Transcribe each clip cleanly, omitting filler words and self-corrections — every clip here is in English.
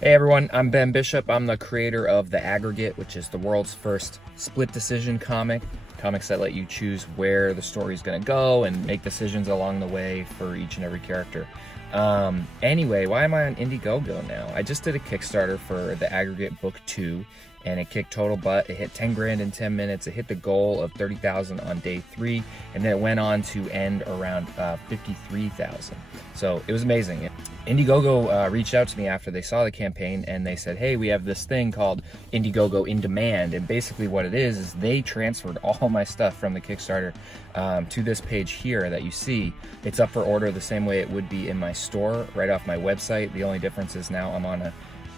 Hey everyone, I'm Ben Bishop. I'm the creator of The Aggregate, which is the world's first split decision comic. Comics that let you choose where the story's gonna go and make decisions along the way for each and every character. Anyway, why am I on Indiegogo now? I just did a Kickstarter for The Aggregate Book 2, and it kicked total butt. It hit 10 grand in 10 minutes. It hit the goal of 30,000 on day 3, and then it went on to end around 53,000. So it was amazing. Indiegogo reached out to me after they saw the campaign, and they said, hey, we have this thing called Indiegogo In Demand, and basically what it is they transferred all my stuff from the Kickstarter to this page here that you see. It's up for order the same way it would be in my store right off my website. The only difference is now I'm on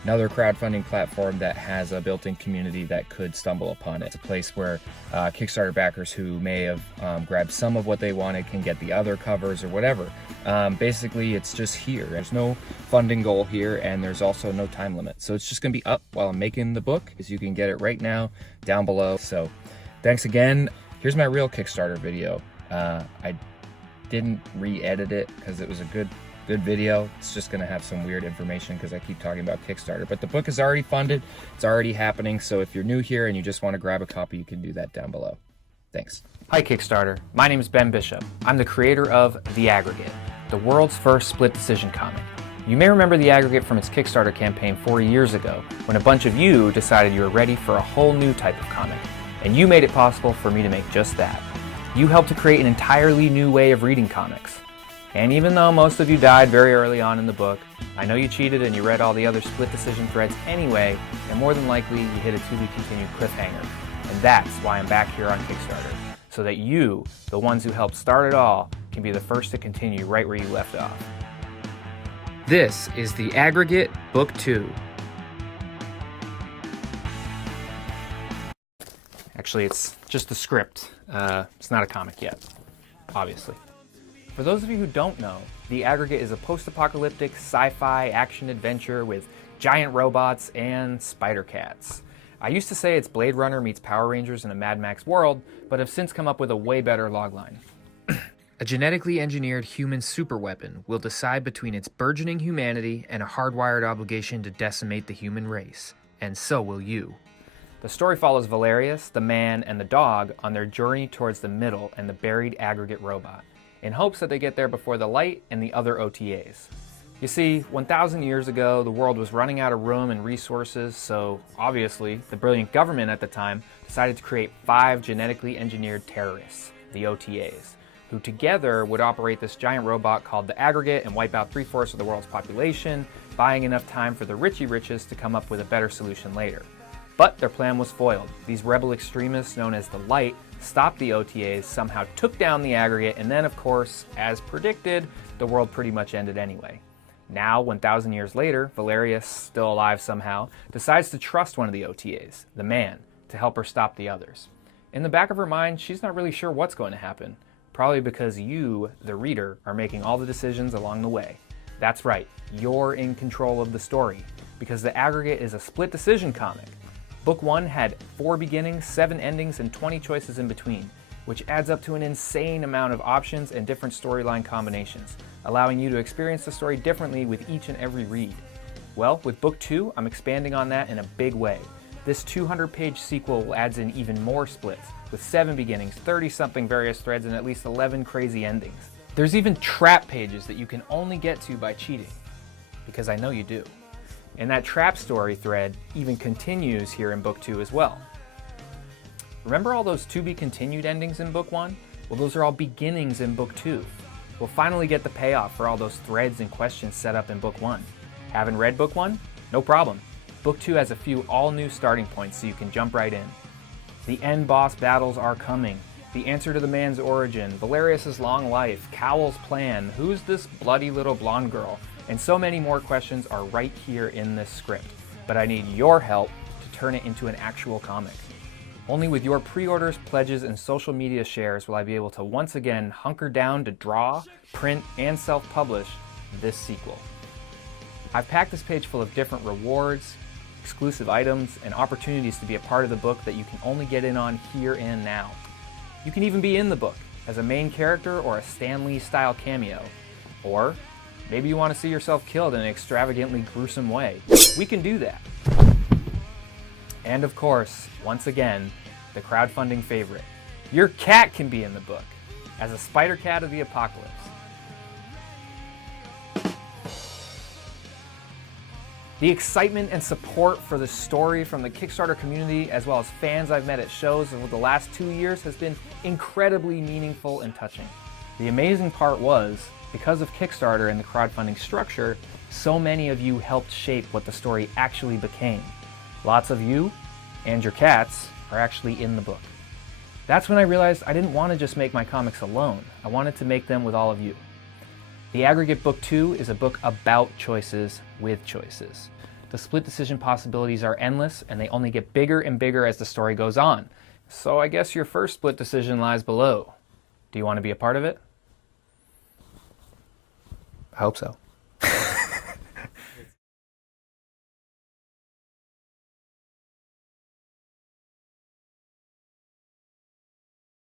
another crowdfunding platform that has a built-in community that could stumble upon it. It's a place where Kickstarter backers who may have grabbed some of what they wanted can get the other covers or whatever. Basically, it's just here. There's no funding goal here, and there's also no time limit. So it's just gonna be up while I'm making the book, as you can get it right now down below. So thanks again. Here's my real Kickstarter video. I didn't re-edit it because it was a good video. It's just gonna have some weird information because I keep talking about Kickstarter, but the book is already funded. It's already happening. So if you're new here and you just want to grab a copy, you can do that down below. Thanks. Hi Kickstarter, my name is Ben Bishop. I'm the creator of The Aggregate, the world's first split decision comic. You may remember The Aggregate from its Kickstarter campaign 4 years ago, when a bunch of you decided you were ready for a whole new type of comic, and you made it possible for me to make just that. You helped to create an entirely new way of reading comics. And even though most of you died very early on in the book, I know you cheated and you read all the other split decision threads anyway, and more than likely you hit a to-be-continued cliffhanger. And that's why I'm back here on Kickstarter, so that you, the ones who helped start it all, can be the first to continue right where you left off. This is The Aggregate Book 2. Actually, it's just a script. It's not a comic yet, obviously. For those of you who don't know, The Aggregate is a post-apocalyptic sci-fi action-adventure with giant robots and spider cats. I used to say it's Blade Runner meets Power Rangers in a Mad Max world, but have since come up with a way better logline. A genetically engineered human superweapon will decide between its burgeoning humanity and a hardwired obligation to decimate the human race. And so will you. The story follows Valerius, the man, and the dog on their journey towards the middle and the buried aggregate robot, in hopes that they get there before the light and the other OTAs. You see, 1,000 years ago, the world was running out of room and resources, so obviously, the brilliant government at the time decided to create 5 genetically engineered terrorists, the OTAs, who together would operate this giant robot called the Aggregate and wipe out 3/4 of the world's population, buying enough time for the Richie Riches to come up with a better solution later. But their plan was foiled. These rebel extremists known as the Light stopped the OTAs, somehow took down the Aggregate, and then, of course, as predicted, the world pretty much ended anyway. Now, 1,000 years later, Valerius, still alive somehow, decides to trust one of the OTAs, the man, to help her stop the others. In the back of her mind, she's not really sure what's going to happen, probably because you, the reader, are making all the decisions along the way. That's right, you're in control of the story, because The Aggregate is a split decision comic. Book 1 had 4 beginnings, 7 endings, and 20 choices in between, which adds up to an insane amount of options and different storyline combinations, allowing you to experience the story differently with each and every read. Well, with Book 2, I'm expanding on that in a big way. This 200-page sequel adds in even more splits, with 7 beginnings, 30-something various threads, and at least 11 crazy endings. There's even trap pages that you can only get to by cheating, because I know you do. And that trap story thread even continues here in Book 2 as well. Remember all those to-be-continued endings in Book 1? Well, those are all beginnings in Book 2. We'll finally get the payoff for all those threads and questions set up in Book 1. Haven't read Book 1? No problem. Book 2 has a few all-new starting points so you can jump right in. The end boss battles are coming. The answer to the man's origin, Valerius' long life, Cowell's plan, who's this bloody little blonde girl, and so many more questions are right here in this script. But I need your help to turn it into an actual comic. Only with your pre-orders, pledges, and social media shares will I be able to once again hunker down to draw, print, and self-publish this sequel. I've packed this page full of different rewards, exclusive items, and opportunities to be a part of the book that you can only get in on here and now. You can even be in the book as a main character or a Stan Lee style cameo, or Maybe you want to see yourself killed in an extravagantly gruesome way. We can do that. And of course, once again, the crowdfunding favorite. Your cat can be in the book as a spider cat of the apocalypse. The excitement and support for the story from the Kickstarter community, as well as fans I've met at shows over the last 2 years, has been incredibly meaningful and touching. The amazing part was, because of Kickstarter and the crowdfunding structure, so many of you helped shape what the story actually became. Lots of you and your cats are actually in the book. That's when I realized I didn't want to just make my comics alone. I wanted to make them with all of you. The Aggregate Book 2 is a book about choices with choices. The split decision possibilities are endless, and they only get bigger and bigger as the story goes on. So I guess your first split decision lies below. Do you want to be a part of it? I hope so.